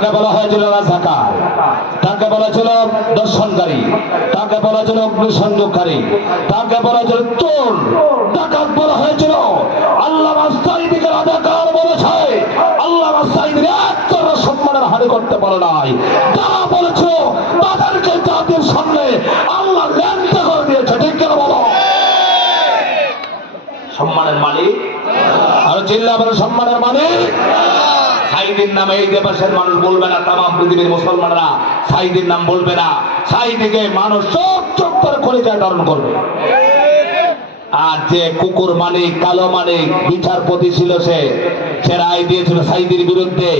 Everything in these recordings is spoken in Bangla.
তাকে বলা হয়েছিল রাজাকার তাকে বলা ছিল দর্শনকারী। তাকে বলা ছিল অগ্নিসংযোগকারী। তাকে বলা ছিল তোর ডাকাত বলা হয়েছিল আল্লাহ রাজাকার বলেছে আল্লাহ সম্মানের হানি করতে নাই। বলেছ তাদেরকে জাতির সামনে আল্লাহ ল্যাংটা করে দিয়েছে, ঠিক কেন বলো? সম্মানের মালিক? আর চিল্লা বলে সম্মানের মালিক? সাইদির নামে এই দেশের মানুষ বলবে না তাম পৃথিবীর মুসলমানরা সাইদির নাম বলবে না। সাইদিকে মানুষ চোখ চোখ করে খলিজায় ধারণ করবে। আর যে কুকুর মালিক কালো মালিক বিচারপতি ছিল সে সে রায় দিয়েছিল সাইদির বিরুদ্ধে।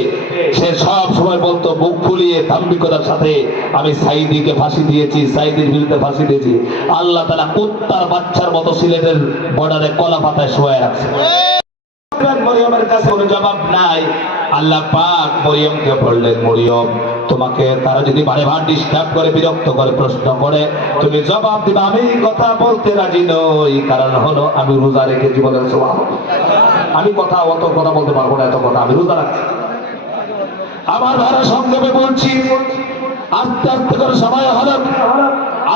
সে সব সময় বলতো বুক ফুলিয়ে দাম্ভিকতার সাথে আমি সাইদিকে ফাঁসি দিয়েছি সাইদির বিরুদ্ধে ফাঁসি দিয়েছি। আল্লাহ তালা কুত্তার বাচ্চার মতো সিলেটের বর্ডারে কলা পাতায় শোয়া রাখছে মরিয়মের কাছে কোনো জবাব নাই। আল্লাহ পাক মরিয়মকে বললেন, মরিয়ম, তোমাকে তারা যদি বারে বার ডিস্টার্ব করে, বিরক্ত করে, প্রশ্ন করে, তুমি জবাব দিবে, আমি কথা বলতে রাজি নই। কারণ হলো, আমি রোজা রেখেছি জীবনের সোয়া আমি কথা, অত কথা বলতে পারব না, এত কথা আমি রোজা রাখছি। আমার ভাড়া সংক্ষেপে বলছি, আস্তে আস্তে করে সময় হলো।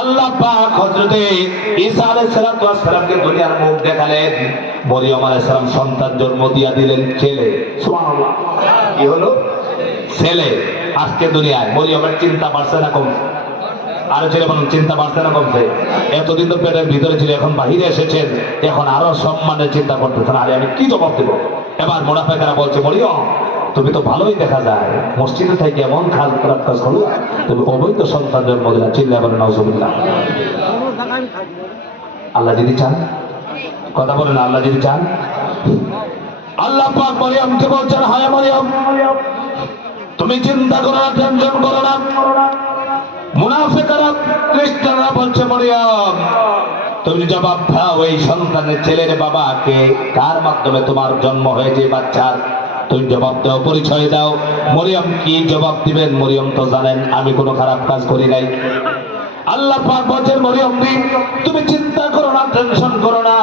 আল্লাহ পাক হযরতে ঈসা আলাইহিস সালাতু ওয়াস সালামকে দুনিয়ার মুখ দেখালেন। মরিয়ম আলাইহিস সালাম সন্তান জন্ম দিয়া দিলেন ছেলে। সুবহানাল্লাহ। কি হলো? ছেলে। আজকে দুনিয়ায়। মরিয়মের চিন্তা বাড়ছে না কমছে? আরও ছেলে বলুন চিন্তা বাড়ছে না কমছে? এতদিন তো পেটের ভিতরে ছিল, এখন বাহিরে এসেছেন। এখন আরও সম্মানের চিন্তা করতেছেন। আরে আমি কি জবাব দেবো? এবার মোনাফেকারা বলছে মরিয়ম তুমি তো ভালোই দেখা যায়। মসজিদে থেকে এমন খাল কাজ করো তুমি অবৈধ সন্তান জন্ম দিলা চিল্লা আল্লাহ যদি চান, কথা বলেন, আল্লাহ যদি চান। আল্লাহ পাক মরিয়মকে বলছেন? হায় মরিয়ম, তুমি চিন্তা করো না, টেনশন করো না। মুনাফে মুনাফিকরা, খ্রিস্টানরা বলছে, মরিয়ম, তুমি জবাব দাও ওই সন্তানের ছেলের বাবাকে কার মাধ্যমে তোমার জন্ম হয়েছে, বাচ্চার? তুমি জবাব দাও, পরিচয় দাও। মরিয়ম কি জবাব দিবেন? মরিয়ম তো জানেন, আমি কোনো খারাপ কাজ করি নাই। আল্লাহ পাক বলছেন, মরিয়ম তুমি চিন্তা করো না, টেনশন করো না।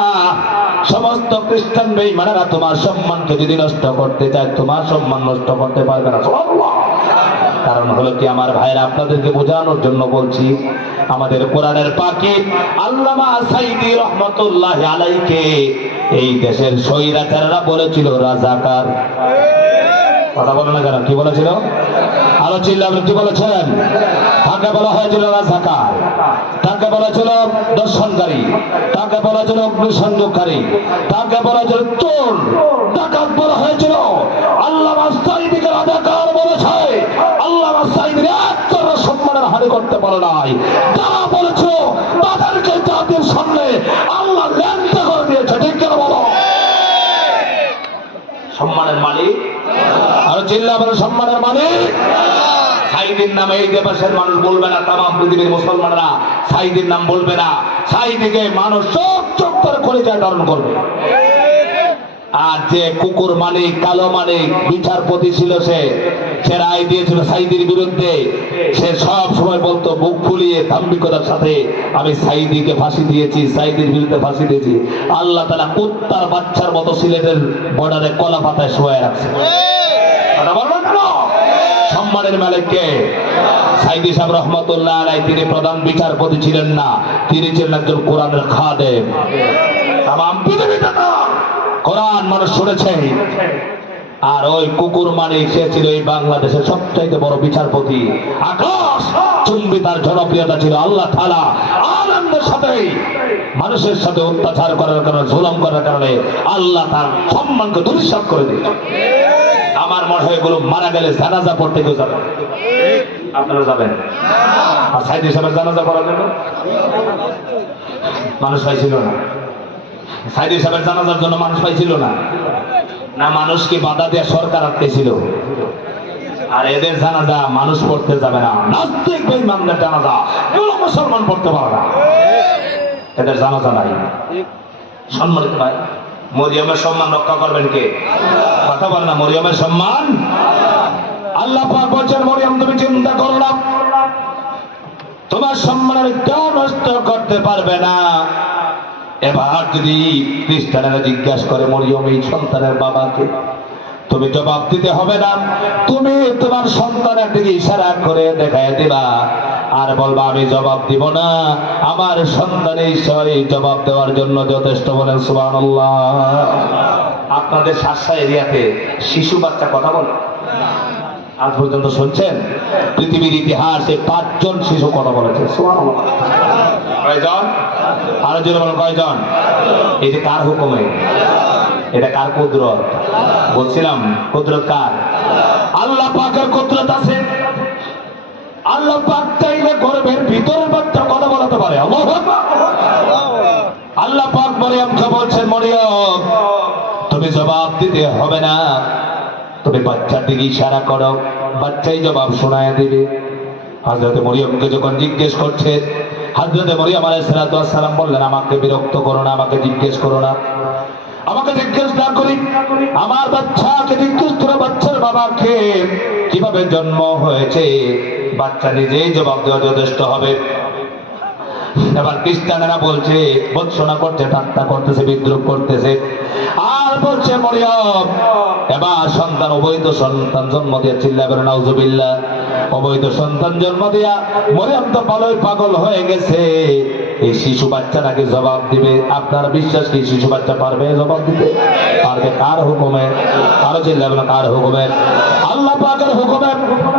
সমস্ত খ্রিস্টান বেঈমানেরা তোমার সম্মানকে যদি নষ্ট করতে চায়, তোমার সম্মান নষ্ট করতে পারবে না। কারণ হলো কি, আমার ভাইরা আপনাদেরকে বোঝানোর জন্য বলছি, আমাদের কোরআনের পাখি আল্লামা সাইদি রহমতুল্লাহ আলাইকে এই দেশের সৈরাচাররা বলেছিল, রাজাকার। কথা বলে না কেন? কি বলেছিল? আরও চিল্লাবেন কি বলেছেন? তাকে বলা হয়েছিল রাজাকার। তাকে বলা ছিল দর্শনকারী। তাকে বলা ছিল অগ্নিসংযোগকারী। তাকে বলা ছিল তোর ডাকাত বলা হয়েছিল। আল্লাহ মাস্তাইদিকে রাজাকার বলেছে। আল্লাহ সম্মানের হানি করতে পারে নাই। তারা বলেছ তাদেরকে জাতির সামনে আল্লাহ ল্যাংটা করে দিয়েছে, ঠিক কেন বলো? সম্মানের মালিক। আর চিল্লা বলে সম্মানের মালিক। সাইদির নামে এই দেশের মানুষ বলবে না তাম পৃথিবীর মুসলমানরা সাইদির নাম বলবে না। সাইদিকে মানুষ চোখ চোখ করে খলিজায় ধারণ করবে। আর যে কুকুর মালিক, কালো মালিক বিচারপতি ছিল সে সে রায় দিয়েছিল সাইদির বিরুদ্ধে। সে সব সময় বলতো বুক ফুলিয়ে দাম্ভিকতার সাথে আমি সাইদিকে ফাঁসি দিয়েছি, সাইদির বিরুদ্ধে ফাঁসি দিয়েছি। আল্লাহ তালা কুত্তার বাচ্চার মতো সিলেটের বর্ডারে কলা পাতায় শোয়া রাখছে? সম্মানের মালিককে সাইদি সাহেব রহমতুল্লাহ আলাই তিনি প্রধান বিচারপতি ছিলেন না, তিনি ছিলেন একজন কোরআনের খাদেম। তাম পৃথিবীতে কোরআন মানুষ শুনেছে। আর ওই কুকুর মানে সে ছিল এই বাংলাদেশের সবচাইতে বড় বিচারপতি। আকাশ চুম্বি তার জনপ্রিয়তা ছিল, আল্লাহ থালা আনন্দের সাথে, মানুষের সাথে অত্যাচার করার কারণে, জুলম করার কারণে আল্লাহ তার সম্মানকে দুরিশ্বাস করে দিল আমার মনে হয় এগুলো মারা গেলে জানাজা পড়তে কেউ যাবে আপনারা যাবেন? আর সাইদ হিসাবে জানাজা পড়ার জন্য? মানুষ পাইছিল না। সাইদ হিসাবের জানাজার জন্য মানুষ পাইছিল না। না মানুষকে বাধা দেওয়া সরকার আটকেছিল। আর এদের জানাজা মানুষ পড়তে যাবে না। নাস্তিক বেঈমানদের জানাজা। এগুলো মুসলমান পড়তে পারে না। এদের জানাজা নাই। সম্মানিত ভাই, মরিয়মের সম্মান রক্ষা করবেন কে? কথা বল না, মরিয়মের সম্মান? আল্লাহ পাক বলছেন, মরিয়ম, তুমি চিন্তা করো না। তোমার সম্মানের কেউ নষ্ট করতে পারবে না। এবার যদি খ্রিস্টানেরা জিজ্ঞাসা করে, মরিয়ম, এই সন্তানের বাবাকে, তুমি জবাব দিতে হবে না? তুমি তোমার সন্তানের দিকে ইশারা করে দেখায় দিবা আর বলবা, আমি জবাব দিব না। আমার সন্তানের ঈশ্বরে জবাব দেওয়ার জন্য যথেষ্ট বলেন, সুবহানাল্লাহ। আপনাদের শাসা এরিয়াতে শিশু বাচ্চা কথা বলে? আজ পর্যন্ত শুনছেন? পৃথিবীর ইতিহাসে পাঁচজন শিশু কথা বলেছে, সুবহানাল্লাহ। কয়জন? তুমি জবাব দিতে হবে না। তুমি বাচ্চার দিকে ইশারা করো। বাচ্চাই জবাব শোনায় দিবে। হাজরতে মরিয়মকে যখন জিজ্ঞেস করছে হাজরতে আলাইহিস সালাম বললেন, আমাকে বিরক্ত করো না, আমাকে জিজ্ঞেস করো না। আমাকে জিজ্ঞেস না করি। আমার বাচ্চাকে জিজ্ঞেস করো, বাচ্চার বাবাকে। কীভাবে জন্ম হয়েছে? বাচ্চা নিজেই জবাব দেওয়া যথেষ্ট হবে। এবার খ্রিস্টানেরা বলছে, বৎসনা করছে, ঠাট্টা করতেছে, বিদ্রুপ করতেছে। আর বলছে মরিয়ম, এবার সন্তান, অবৈধ সন্তান জন্ম দিয়ে, চিল্লা করে, নাউজুবিল্লাহ। অবৈধ সন্তান জন্ম দিয়া, মরিয়ম তো ভালোই পাগল হয়ে গেছে। এই শিশু বাচ্চা নাকি জবাব দিবে। আপনার বিশ্বাস কি শিশু বাচ্চা পারবে জবাব দিতে? পারবে কার হুকুমে? আরও চিল্লা করে, কার হুকুমে? আল্লাহ পাকের হুকুমে।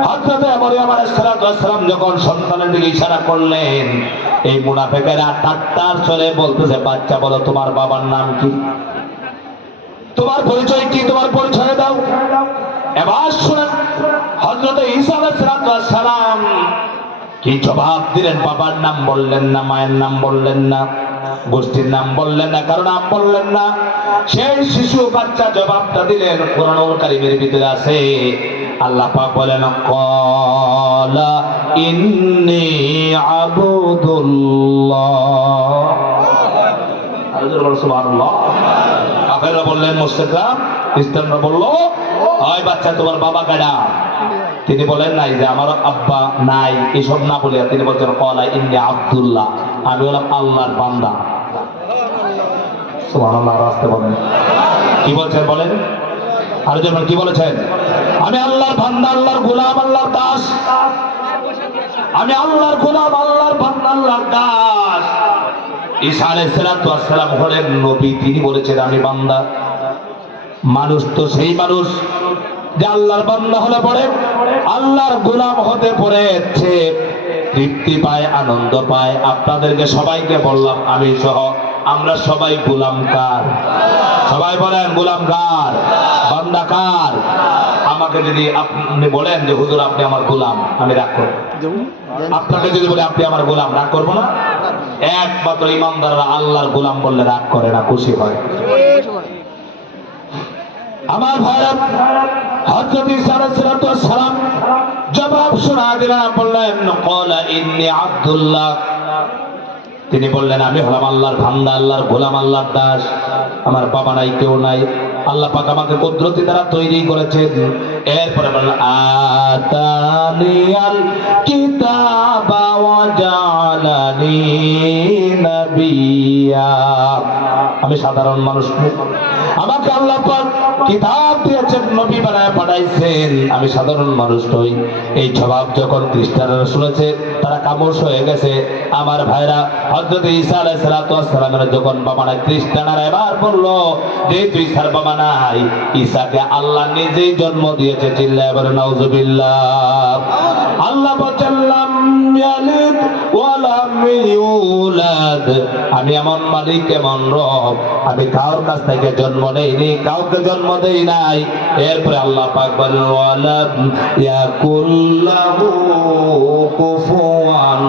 হযরতে মরিয়ম আলাইহিস সালাম যখন সন্তানের দিকে ইশারা করলেন এই মুনাফেকেরা ঠাট্টার চলে বলতেছে, বাচ্চা বলো, তোমার বাবার নাম কি? তোমার পরিচয় কি? তোমার পরিচয় দাও। এবার শুনেন হজরত সালাম কি জবাব দিলেন? বাবার নাম বললেন না, মায়ের নাম বললেন না, গোষ্ঠীর নাম বললেন না কারণ নাম বললেন না। সেই শিশু বাচ্চা জবাবটা দিলেন, কোরআনুল কারীমের ভিতরে আছে। আল্লাহ পাক বলেন, ক্বালা ইন্নী আবুদুল্লাহ। কাফেররা বললেন মুশরিকরা খ্রিস্টানরা বলল, ওই বাচ্চা তোমার বাবা কাডা? তিনি বলেন, নাই যে আমার আব্বা নাই, এসব না বলিয়া তিনি বলছেন কলা ইন্নি আব্দুল্লাহ। আমি হলাম আল্লাহর বান্দা। সুবহানাল্লাহ রাস্তে বলেন। কি বলছেন বলেন? আর কি বলেছেন? আমি আল্লাহর বান্দা, আল্লাহর গোলাম, আল্লাহর দাস। আমি আল্লাহর গোলাম, আল্লাহর বান্দা, আল্লাহর দাস। ঈসা আলাইহিস সালাম হলেন নবী, তিনি বলেছেন, আমি বান্দা। মানুষ তো সেই মানুষ যে আল্লাহর বান্দা হলে পড়ে, আল্লাহর গোলাম হতে পড়েছে তৃপ্তি পায়, আনন্দ পায়। আপনাদেরকে সবাইকে বললাম, আমি সহ আমরা সবাই গোলাম কার সবাই বলেন গোলাম কার বান্দা কার আমাকে যদি আপনি বলেন যে, হুজুর, আপনি আমার গোলাম, আমি রাগ করব। আপনাকে যদি বলে, আপনি আমার গোলাম, রাগ করব না? একমাত্র ইমানদাররা আল্লাহর গোলাম বললে রাগ করে না, খুশি হয়। আমার ভাইরা, হযরত ঈসা সালাম জবাব শোনা দিলেন বললেন ক্বালা ইন্নী আব্দুল্লাহ। তিনি বললেন, আমি হলাম আল্লাহর বান্দা, আল্লাহর গোলাম, আল্লাহর দাস। আমার বাবা নাই, কেউ নাই। আল্লাহ পাক আমাকে কুদরতি দ্বারা তৈরি করেছেন। এরপরে বললেন আতানিয়াল কিতাবা ওয়া জালানি নাবিয়্যা আমি সাধারণ মানুষ। আমাকে আল্লাহ পাক কিতাব দিয়েছেন, নবী বানায় পাঠাইছেন। আমি সাধারণ মানুষ নই। এই জবাব যখন খ্রিস্টানরা শুনেছে, তারা কামড় হয়ে গেছে। আমার ভাইরা, হযরত ঈসা আলাইহিস সালামের যখন বাবা না খ্রিস্টানরা এবার বলল তুই সার বাবা নাই। ঈসাকে আল্লাহ নিজেই জন্ম দিয়েছে, চিল্লায় বলে নাউজুবিল্লাহ আল্লাহ বলছেন ইয়ালিদ ওয়া লাম ইউলাদ। আমি এমন মালিক, এমন রব। আমি কারোর কাছ থেকে জন্ম নেইনি, কাউকে জন্ম নাই। এরপরে আল্লাহ পাক ইয়াকুল্লাহু কুফুয়ান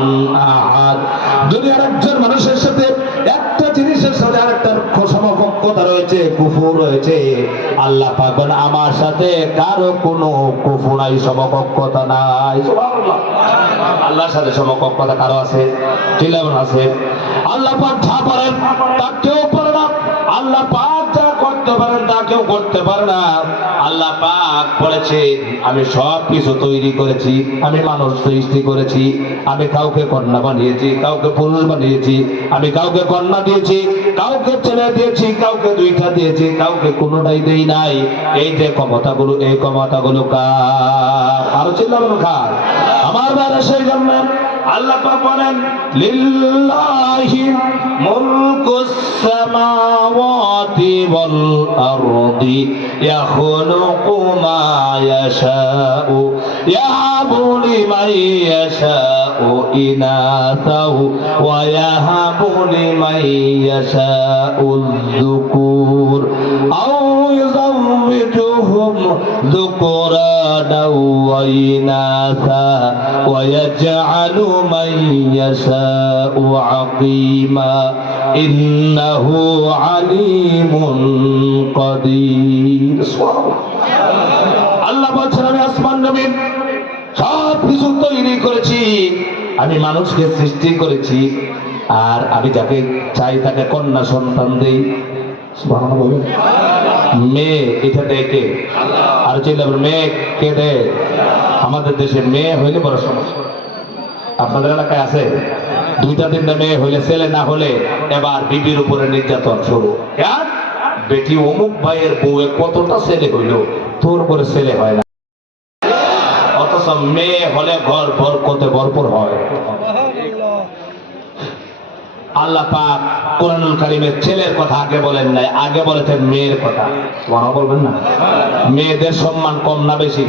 আহাদ। দুনিয়ার একজন মানুষের সাথে একটা জিনিসের সাথে সমকক্ষতা রয়েছে রয়েছে। আল্লাহ পাক বলেন, আমার সাথে কারও কোনো কুফু নাই, সমকক্ষতা নাই। আল্লাহর সাথে সমকক্ষতা কারও আছে? চিল্লাবেন আছে? আল্লাহ পাক যা পারেন তা কেউ পারে না। আল্লাহ পাক কেউ করতে পারে না। আল্লাহ পাক বলেছে, আমি সব কিছু তৈরি করেছি, আমি মানুষ সৃষ্টি করেছি, আমি কাউকে কন্যা বানিয়েছি, কাউকে পুরুষ বানিয়েছি, আমি কাউকে কন্যা দিয়েছি, কাউকে ছেলে দিয়েছি, কাউকে দুইটা দিয়েছি, কাউকে কোনোটাই দেই নাই। এই যে ক্ষমতাগুলো, এই ক্ষমতাগুলো কার? আরও চিল্লাগুলো কার? আমার বেলা সেই জন্য। الله بقولن لله ملك السماوات والأرض يخلق ما يشاء يهب لمن يشاء إناثه ويهب لمن يشاء الذكور أو يزوجهم ذكرًا ذكرانا وإناثا ويجعل من يشاء عقيما إنه عليم قدير আল্লাহ বলছেন আমি আসমান নবীন সব কিছু তৈরি করেছি আমি মানুষকে সৃষ্টি করেছি আর আমি যাকে চাই তাকে কন্যা সন্তান দেই সুবহানাল্লাহ বলেন। মেয়ে এটা দেয় কে? আর চিল্লা মেয়ে কে দেয়? আমাদের দেশে মেয়ে হইলে বড় সমস্যা। আপনাদের এলাকায় আছে? দুইটা তিনটা মেয়ে হইলে, ছেলে না হলে এবার বিবির উপরে নির্যাতন শুরু। বেটি অমুক ভাইয়ের বউয়ে কতটা ছেলে হইল? তোর করে ছেলে হয় না। অথচ মেয়ে হলে ঘর বরকতে ভরপুর হয়। আল্লাহ পাক কোরআনুল কারিমের ছেলের কথা আগে বলেন নাই, আগে বলেছেন মেয়ের কথা। মনে বলবেন না? মেয়েদের সম্মান কম না বেশি?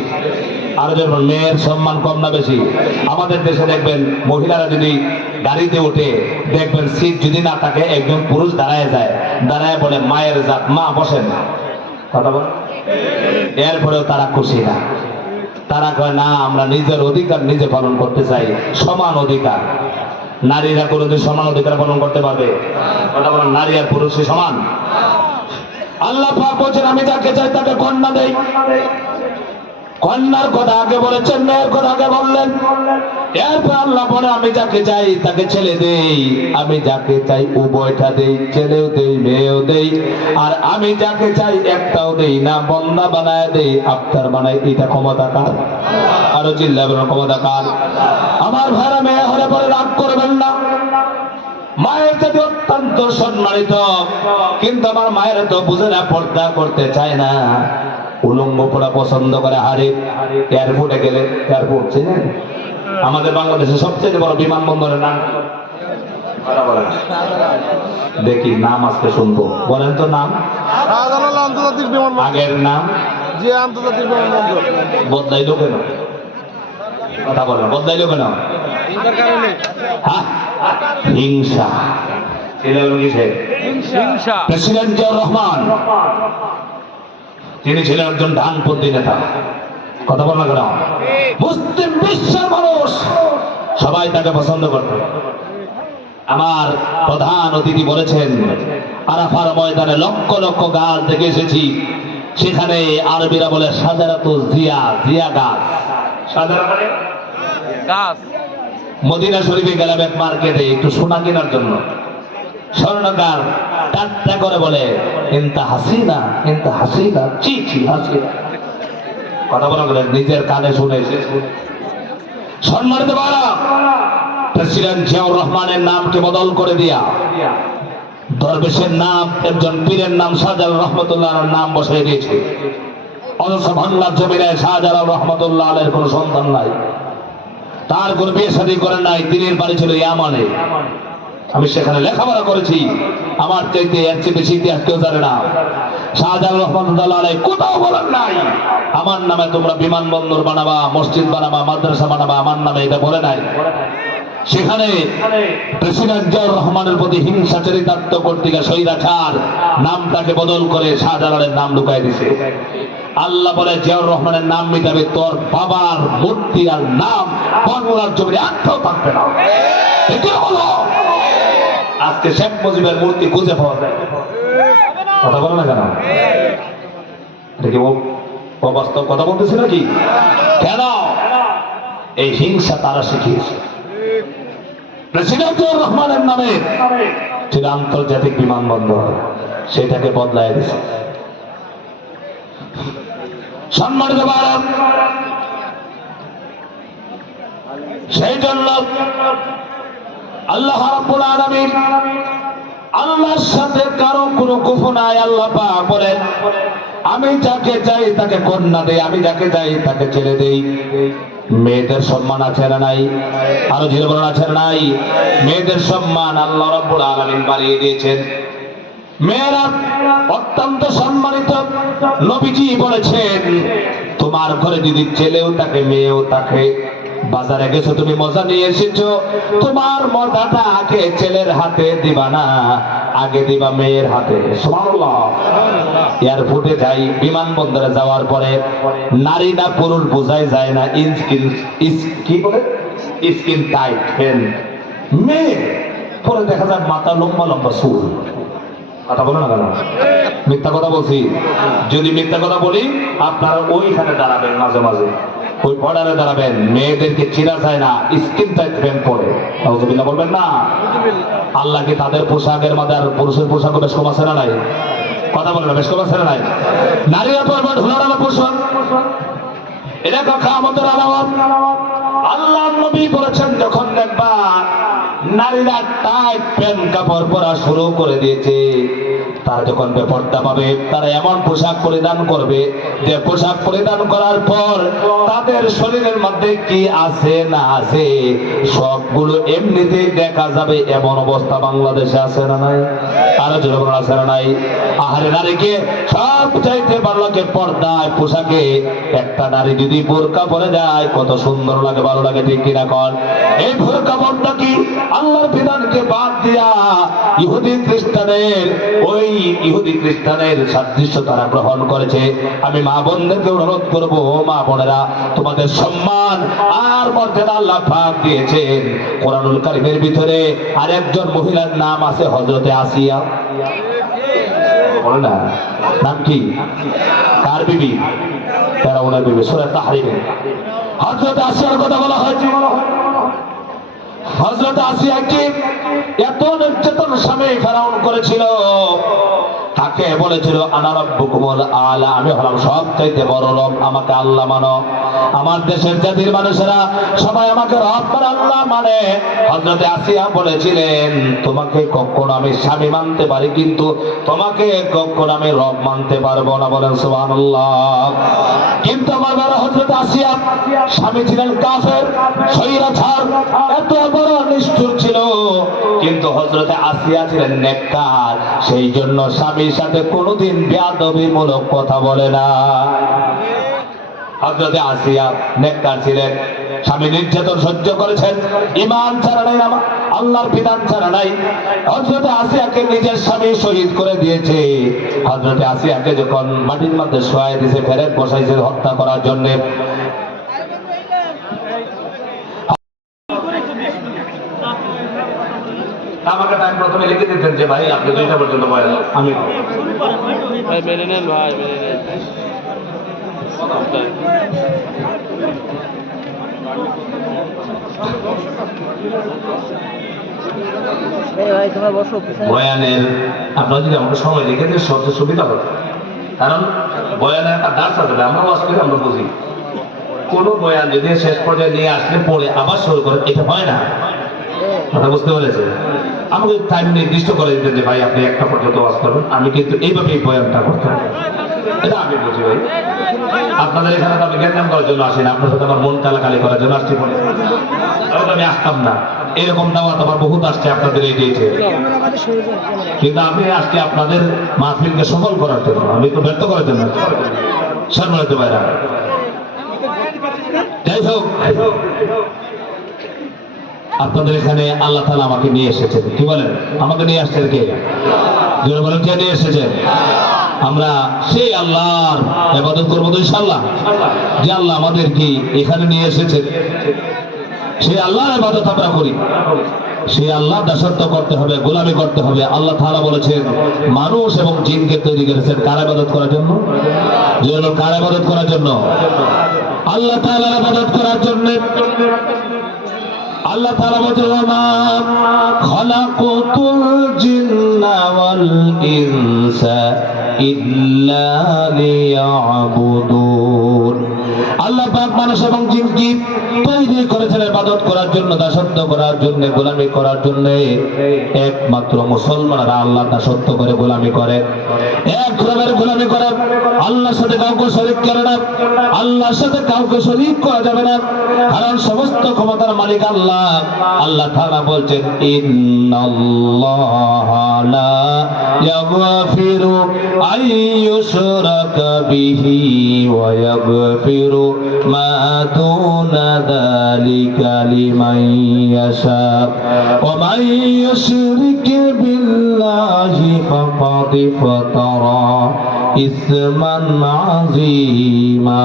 আরও যেমন মেয়ের সম্মান কম না বেশি? আমাদের দেশে দেখবেন, মহিলারা যদি গাড়িতে ওঠে, দেখবেন সিট যদি না থাকে, একজন পুরুষ দাঁড়ায় যায়। দাঁড়ায় বলে, মায়ের জাত, মা বসেন। কথা বল এরপরেও তারা খুশি না। তারা কয়, না, আমরা নিজের অধিকার নিজে পালন করতে চাই, সমান অধিকার। নারীরা কোনোদিন সমান অধিকার পালন করতে পারবে। নারী আর পুরুষে সমান? আল্লাহ বলছেন, আমি যাকে চাই তাকে কন্যা দেই। কন্যার কথা আগে বলেছেন, মেয়ের কথা আগে বললেন। আল্লাহ বলে, আমি যাকে চাই তাকে ছেলে দেই। আমি যাকে চাই উভয়টা দেই, ছেলেও দেই, মেয়েও দেই। আর আমি যাকে চাই একটাও দেই না, বানায় দেই। এটা ক্ষমতা আমার ভাড়া মেয়ে হলে পরে রাগ করবেন না। মায়ের যদি অত্যন্ত সম্মানিত, কিন্তু আমার মায়ের তো বুঝে না, পর্দা করতে চায় না। উলঙ্গ পড়া পছন্দ করে হারে এয়ারপোর্টে গেলে এয়ারপোর্ট আমাদের বাংলাদেশের সবচেয়ে বড় বিমানবন্দরের নাম। দেখি নাম আজকে শুনব। বলেন তো নাম। আন্তর্জাতিক বিমানবন্দর। আগের নাম? যে আন্তর্জাতিক বিমানবন্দর। বদলাইলো কেন? কথা বলেন বদলাইলো কেন? হ্যাঁ? হিংসা। প্রেসিডেন্ট জিয়াউর রহমান। তিনি ছিলেন একজন ডানপন্থী নেতা। কথা বল না মুসলিম বিশ্বের মানুষ সবাই তাকে পছন্দ করত। আমার প্রধান অতিথি বলেছেন আরাফার ময়দানে লক্ষ লক্ষ গাছ দেখে এসেছি। সেখানে আরবিরা বলে সাজারাত জিয়া জিয়া গাছ। সাজারা মানে? গাছ। মদিনা শরীফে গেলাম এক মার্কেটে একটু সোনা কেনার জন্য। স্বর্ণকার টাট্টা করে বলে ইন্তা হাসিনা ইন্তা হাসিনা চি চি হাসিনা। কথা বলা গেলেন নিজের কানে শুনে। এসেছে সম্মানিত বারা প্রেসিডেন্ট জিয়াউর রহমানের নামকে বদল করে দিয়া দরবেশের নাম, একজন পীরের নাম শাহজালাল রহমতুল্লাহ নাম বসাই দিয়েছে। অথচ বাংলার জমিনে শাহজালাল রহমতুল্লাহ আলের কোনো সন্তান নাই। তার কোনো বিয়ে শাদী করেন নাই, দিনের বাড়ি ছিল ইয়ামানে। আমি সেখানে লেখাপড়া করেছি। আমার চাইতে এর চেয়ে বেশি ইতিহাস কেউ জানে না। শাহজাহান রহমতুল্লাহ কোথাও বলেন নাই। আমার নামে তোমরা বিমানবন্দর বানাবা, মসজিদ বানাবা, মাদ্রাসা বানাবা, আমার নামে এটা বলে নাই। সেখানে প্রেসিডেন্ট জিয়াউর রহমানের প্রতি হিংসা, চরিতার্থ, কর্তৃকা সৈরাচার নামটাকে বদল করে শাহজালালের নাম ঢুকাই দিছে। আল্লাহ বলে, জিয়াউর রহমানের নাম মিটাবে তোর বাবার মূর্তি আর নাম বাংলার জমিনে একটাও থাকবে না। এটা হলো আজকে শেখ মুজিবের মূর্তি খুঁজে পাওয়া যায়। কথা বলো না কেন? অবাস্তব কথা বলতেছি নাকি? কেন? এই হিংসা তারা শিখিয়েছে। প্রেসিডেন্ট রহমানের নামে ছিল আন্তর্জাতিক বিমানবন্দর, সেটাকে বদলায় দিছে। সম্মানিত ভারত সেই জন্য আল্লাহ রাব্বুল আলামিন আল্লাহর সাথে কারও কোনো নাই আল্লাহ পাক বলেন, আমি যাকে চাই তাকে কন্যা দেই, আমি যাকে চাই তাকে ছেড়ে দেই। মেয়েদের সম্মান আছে না নাই? আরও ধীরে বলুন, আছে নাই? মেয়েদের সম্মান আল্লাহ রাব্বুল আলামিন বাড়িয়ে দিয়েছেন। মেয়েরা অত্যন্ত সম্মানিত নবীজি বলেছেন, তোমার ঘরে যদি ছেলেও থাকে, মেয়েও থাকে বাজারে গেছো, তুমি মজা নিয়ে এসেছ। তোমার মজাটা আগে ছেলের হাতে দিবা না, আগে দিবা মেয়ের হাতে। এয়ারপোর্টে যাই, বিমানবন্দরে যাওয়ার পরে নারী না পুরুষ বোঝাই যায় না ইনস্কিন কি বলে স্কিন টাইট মেয়ে, পরে দেখা যায় মাথা লম্বা লম্বা চুল। কথা বলো না কেন? মিথ্যা কথা বলছি? যদি মিথ্যা কথা বলি, আপনারা ওইখানে দাঁড়াবেন মাঝে মাঝে। ওই বর্ডারে দাঁড়াবেন মেয়েদেরকে চিনা যায় না স্কিন টাইট ফ্যান পরে। নাউজুবিল্লাহ বলবেন না। আল্লাহ কি তাদের পোশাকের মধ্যে আর পুরুষের পোশাকও বেশ কম আছে না নাই? কথা বলে না বেশ কম আছে না নাই? নারীরা পরবে ঢোলার পোশাক এটা কথা আমাদের আলামত। আল্লাহ নবী বলেছেন যখন দেখবা নারীরা টাইট প্যান্ট কাপড় পরা শুরু করে দিয়েছে তারা যখন বেপর্দা পাবে, তারা এমন পোশাক পরিধান করবে যে পোশাক পরিধান করার পর তাদের শরীরের মধ্যে কি আছে না আছে, সবগুলো এমনিতেই দেখা যাবে। এমন অবস্থা বাংলাদেশে আছে না নাই? আরও জনগণ আছে না নাই? আহারে নারীকে সব চাইতে লাগে পর্দায় পোশাকে একটা নারী যদি বোরকা পরে যায়, কত সুন্দর লাগে, ভালো লাগে, ঠিক কিনা কর এই বোরকা পর্দা কি আল্লাহর বিধানকে বাদ দিয়া ইহুদি খ্রিস্টানের ওই ইহুদি খ্রিস্টানের সাদৃশ্য তারা গ্রহণ করেছে। আমি মা বোনদেরকে অনুরোধ করব ও মা বোনেরা, তোমাদের সম্মান আর মর্যাদা আল্লাহ পাক দিয়েছেন। কোরআনুল কারিমের ভিতরে আরেকজন মহিলার নাম আছে হজরতে আসিয়া। না? নাম কি? কার বিবি? ফেরাউনের বিবি, সুরা তাহরিমে। হযরত আসিয়ার কথা বলা হয়েছে। হযরত আসিয়াকে এত নির্যাতন স্বামী ফেরাউন করেছিল। তাকে বলেছিল, আনা রব্বুকুমুল আলা আমি হলাম সব চাইতে বড় রব, আমাকে আল্লাহ মানো। আমার দেশের জাতির মানুষেরা সবাই আমাকে রব আল্লাহ মানে। হযরতে আসিয়া বলেছিলেন, তোমাকে কখনো আমি স্বামী মানতে পারি, কিন্তু তোমাকে কখনো আমি রব মানতে পারব না বলেন সুবহানাল্লাহ। কিন্তু আমার বড় হযরত আসিয়া, স্বামী ছিলেন কাফের সৈরাচার এত বড় নিষ্ঠুর ছিল। কিন্তু হযরতে আসিয়া ছিলেন নেককার সেই জন্য স্বামীর সাথে কোনোদিন বেয়াদবিমূলক কথা বলে না। হজরতে আসিয়া নেককার ছিলেন। স্বামী নির্যাতন সহ্য করেছেন। ইমান ছাড়া নাই আল্লাহর বিধান ছাড়া নাই। হজরতে আসিয়াকে নিজের স্বামী শহীদ করে দিয়েছে। হজরতে আসিয়াকে যখন মাটির মধ্যে শোয়াই দিয়েছে ফেরত বসাইছে হত্যা করার জন্য আমাকে টাইম প্রথমে লিখে দিতেন যে ভাই আপনি দুইটা পর্যন্ত বলেন আমি ভাই মেনে নেন মেনে নেন। বয়ানের আপনারা যদি আমাকে সময় লিখে দেন সবচেয়ে সুবিধা হবে কারণ বয়ানের একটা দাস আছে আমরা ওয়াজ করি আমরা বুঝি। কোনো বয়ান যদি শেষ পর্যায়ে নিয়ে আসলে পড়ে আবার শুরু করে এটা হয় না। কথা বুঝতে পেরেছে আমাকে টাইম নির্দিষ্ট করে দিতেন যে, ভাই, আপনি একটা পর্যন্ত ওয়াজ করবেন। আমি কিন্তু এইভাবেই এই বয়ানটা করতে হবে এটা আমি বুঝি ভাই। আপনাদের এখানে আমি জ্ঞান করার জন্য আসি না। আপনার সাথে আমার মন কালাকালি করার জন্য আসছি বলে। আমি আসতাম না। এরকম দাওয়াত আমার বহুত আসছে আপনাদের এই দিয়েছে কিন্তু আমি আজকে আপনাদের মাহফিলকে সফল করার জন্য, আমি তো ব্যর্থ করার জন্য। সম্মানিত ভাইরা। যাই হোক। আপনাদের এখানে আল্লাহ তালা আমাকে নিয়ে এসেছেন। কি বলেন? আমাকে নিয়ে আসছেন কে? জোরে বলেন, কে নিয়ে এসেছেন? আমরা সেই আল্লাহর এবাদত করব তো ইনশাল্লাহ যে আল্লাহ আমাদেরকে এখানে নিয়ে এসেছেন সেই আল্লাহর ইবাদত আমরা করি। সেই আল্লাহ দাসত্ব করতে হবে, গোলামি করতে হবে। আল্লাহ তাআলা বলেছেন, মানুষ এবং জিনকে তৈরি করেছেন কার আবাদত করার জন্য? কার ইবাদত করার জন্য? আল্লাহ তাআলার ইবাদত করার জন্য। আল্লাহ তারা বলছে খলা কতুল ওয়াল ইনসা ইল্লা লিয়াবুদুন। আল্লাহ পাক মানুষ এবং জিনকে তৈরি করেছেন ইবাদত করার জন্য, দাসত্ব করার জন্য, গোলামি করার জন্য। একমাত্র মুসলমানরা আল্লাহ দাসত্ব করে, গোলামি করে। এক রবের গোলামি করে, আল্লাহর সাথে কাউকে শরীক করে না, আল্লাহর সাথে কাউকে শরীক করা যাবে না। কারণ সমস্ত ক্ষমতার মালিক আল্লাহ। আল্লাহ তাআলা বলছেন, ইন্নাল্লাহা লা ইয়াগফিরু আইয়ুশরাকা বিহি ওয়া ইয়াগফিরু ما دون ذلك لمن يشاء. ومن يشرك بالله فقد فترى ইসমান আযীমা।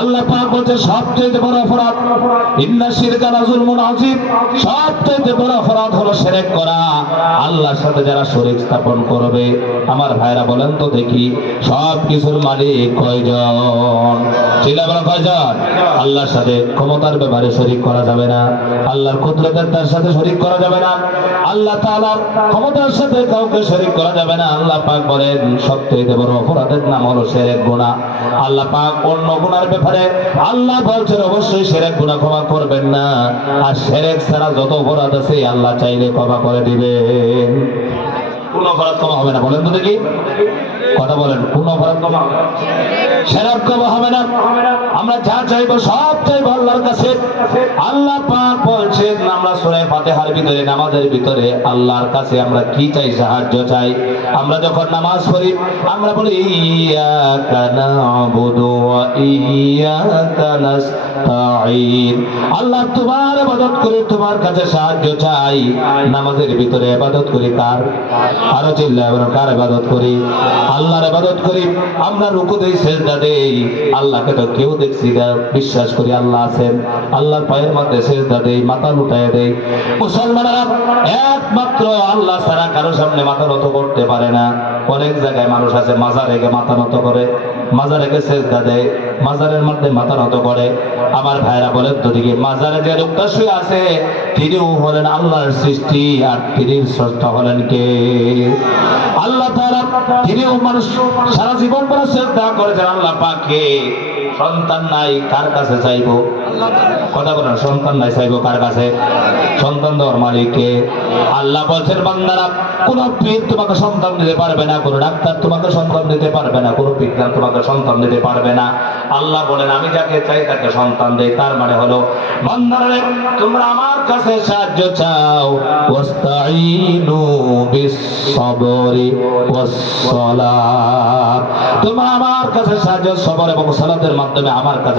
আল্লাহ পাক বলছে, সবচেয়ে বড় অপরাধ, ইন্না শিরকা লাযুলমুন আযীম, সবচেয়ে বড় অপরাধ হলো শিরক করা। আল্লাহর সাথে যারা শরীক স্থাপন করবে, আমার ভাইরা বলেন তো দেখি সব কিছুর মালিক কয়জন? বলেন, কয়জন? আল্লাহর সাথে ক্ষমতার ব্যাপারে শরীক করা যাবে না। আল্লাহর কুদরতের তার সাথে শরীক করা যাবে না। আল্লাহ তাআলার ক্ষমতার সাথে কাউকে শরীক করা যাবে না। আল্লাহ পাক বলেন, সবচেয়ে বড় অপরাধের নাম হলো সেরেক গুণা আল্লাহ পাক অন্য গুনার ব্যাপারে আল্লাহ বলছেন, অবশ্যই সেরেক গুনা ক্ষমা করবেন না। আর সেরেক ছাড়া যত অপরাধ আছে, আল্লাহ চাইলে ক্ষমা করে দিবে কোন অপরাধ ক্ষমা হবে না। বলেন তো দেখি। কথা বলেন, কোন অপরাধ ক্ষমা হবে সেরাপ ক্ষমা হবে না। আমরা যা চাইব সব চাইব আল্লাহর কাছে। আল্লাহ পাক বলছেন, আমরা সূরা ফাতিহার ভিতরে, নামাজের ভিতরে আল্লাহর কাছে আমরা কি চাই, সাহায্য চাই? আমরা যখন নামাজ পড়ি, আমরা বলি ইয়াকা নাবুদু ওয়া ইয়াকা নাস্তাঈন আল্লাহ তোমার ইবাদত করে তোমার কাছে সাহায্য চাই। নামাজের ভিতরে ইবাদত করি কার? আরও চিল্লায় কার ইবাদত করি? আল্লাহর ইবাদত করি। আমরা রুকু দেই, সেজদা আল্লাহকে তো কেউ দেখছি না, বিশ্বাস করি আল্লাহ আছেন। আল্লাহর পায়ের মধ্যে সেজদা দেই, মাথা লুটায় দেই। মুসলমানরা একমাত্র আল্লাহ ছাড়া কারও সামনে মাথা নত করতে পারে না। অনেক জায়গায় মানুষ আছে মাজার রেখে মাথা নত করে মাজার রেখে সেজদা দেয়, মাজারের মধ্যে মাথা নত করে। আমার ভাইরা বলেন তো দিকে মাজারে যে লোকটা শুয়ে আছে, তিনিও হলেন আল্লাহর সৃষ্টি, আর তিনির স্রষ্টা হলেন কে? তাআলা তিনিও মানুষ সারা জীবন পরে শ্রদ্ধা করেছেন আল্লাহ পাককে। সন্তান নাই, কার কাছে চাইব? কথা বলেন, সন্তান নাই, চাইব কার কাছে? সন্তান দেওয়ার মালিককে আল্লাহ বলছেন, বান্দারা, কোন পীর তোমাকে সন্তান দিতে পারবে না, কোন ডাক্তার তোমাকে সন্তান দিতে পারবে না, কোন বিজ্ঞান তোমাকে সন্তান দিতে পারবে না। আল্লাহ বলেন, আমি যাকে চাই তাকে সন্তান দেই, তার মানে হলো, বান্দারা, তোমরা আমার কাছে সাহায্য চাও। ওয়াস্তাইনু বিস-সাবরি ওয়াস-সালাত। তোমরা আমার কাছে সাহায্য, সবর এবং সালাতের মাধ্যমে আমার কাছে